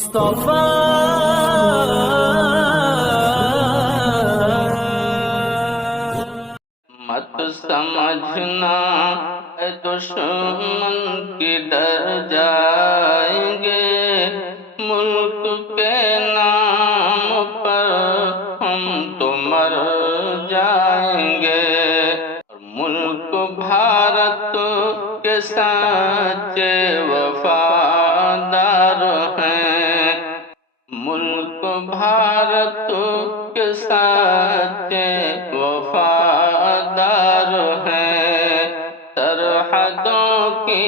مصطفیٰ مت سمجھنا اے دشمن کی ڈر جائیں گے، ملک کے نام پر ہم تو مر جائیں گے۔ ملک بھارت کے سچے وفادار ہیں، ملک بھارت کے سچے وفادار ہیں، سرحدوں کی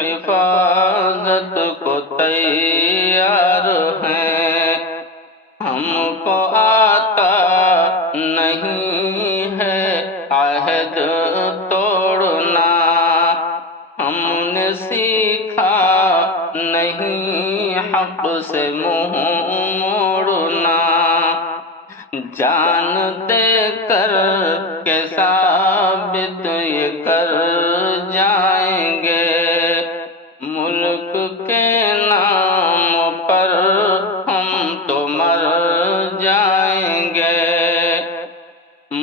حفاظت کو تیار ہیں۔ ہم کو آتا نہیں ہے عہد توڑنا، ہم نے سیکھا نہیں حق سے منہ موڑنا، جان دے کر کے ثابت یہ کر جائیں گے، ملک کے نام پر ہم تو مر جائیں گے۔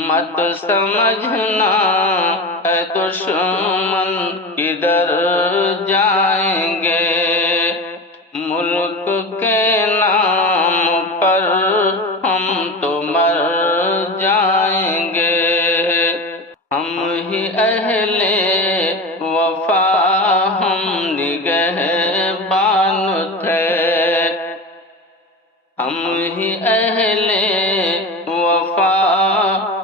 مت سمجھنا اے دشمن کی ڈر جائیں گے، ملک کے نام پر ہم تو مر جائیں گے۔ ہم ہی اہل وفا ہم نگہبان تھے، ہم ہی اہل وفا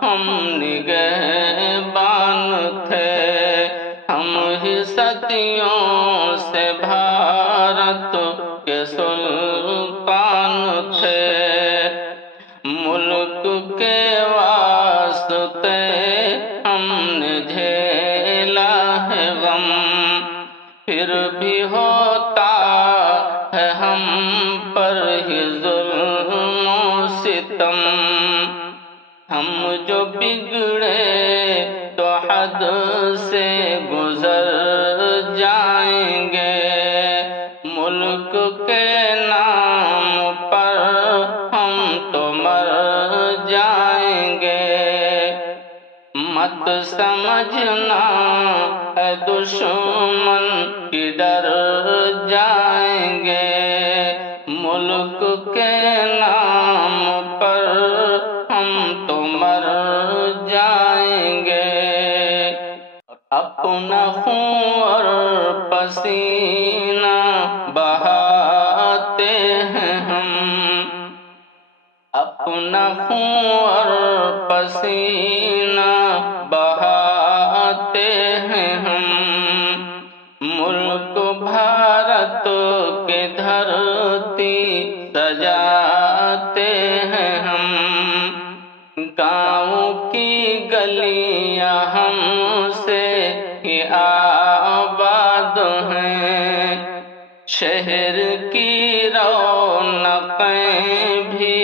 ہم نگہبان تھے، ہم ہی صدیوں سے بھارت کے سلطان تھے، ملک کے واسطے ہم نے جھیلا ہے غم، پھر بھی ہوتا ہے ہم پر ہی ظلم و ستم، ہم جو بگڑے تو حد سے گزر جائیں گے، ملک کے نام پر ہم تو مر جائیں گے۔ مت سمجھنا اے دشمن کی ڈر جائیں گے، ملک کے نام پر ہم تو مر جائیں گے۔ اپنا خون اور پسینہ بہاتے ہیں ہم، اپنا خون اور پسینہ بہاتے ہیں ہم، ملک بھارت کی دھرتی سجاتے ہیں ہم، گاؤں کی گلیاں ہم سے ہی آباد ہیں، شہر کی رونقیں بھی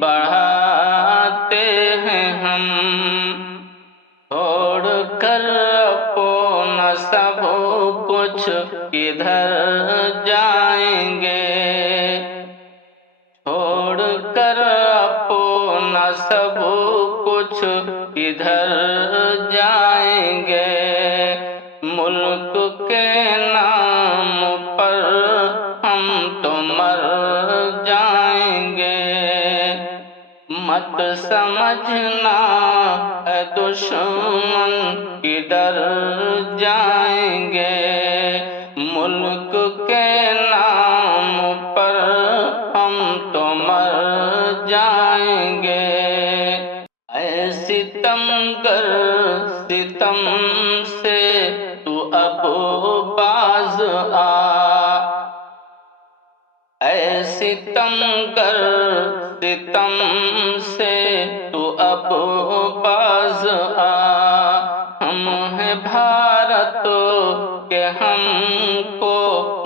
بڑھاتے ہیں ہم، چھوڑ کر اپنا سب کچھ کدھر جائیں گے، چھوڑ کر اپنا سب کچھ کدھر جائیں گے، ملک کے نام پر ہم تو مر جائیں گے۔ مت سمجھنا اے دشمن کی ڈر جائیں گے، ملک کے نام پر ہم تو مر جائیں گے۔ اے ستمگر ستم سے تو اب باز آ، اے ستمگر ستم سے تو اب باز آ، ہم ہیں بھارت کہ ہم کو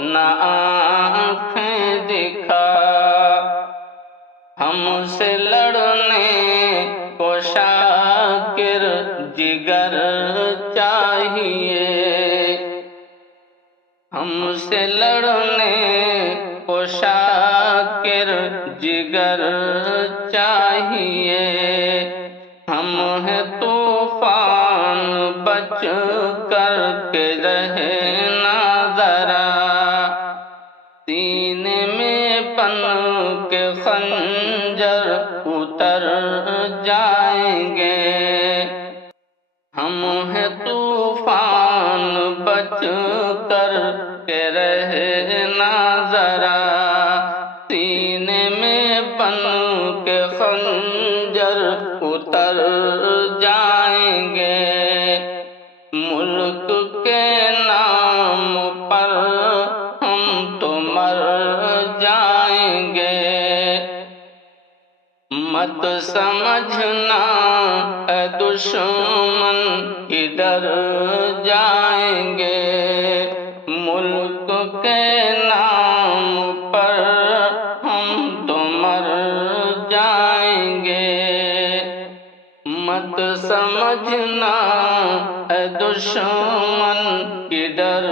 نہ آنکھیں دکھا، ہم سے لڑنے کو شاکر جگر چاہیے، ہم سے لڑنے کو شاکر شاکر جگر چاہیے، ہم ہیں طوفان بچ کر کے رہنا ذرا، سینے میں بن کے خنجر اتر جائیں گے، ہم ہیں طوفان بچ کر کے رہنا ذرا، سینے میں بن کے خنجر اتر جائیں گے، ملک کے نام پر ہم تو مر جائیں گے، مت سمجھنا اے دشمن ادھر جائیں گے، ملک کے نام پر ہم تو مر جائیں گے، مت سمجھنا اے دشمن ادھر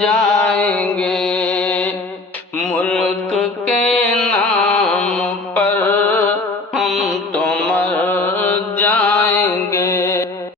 جائیں گے۔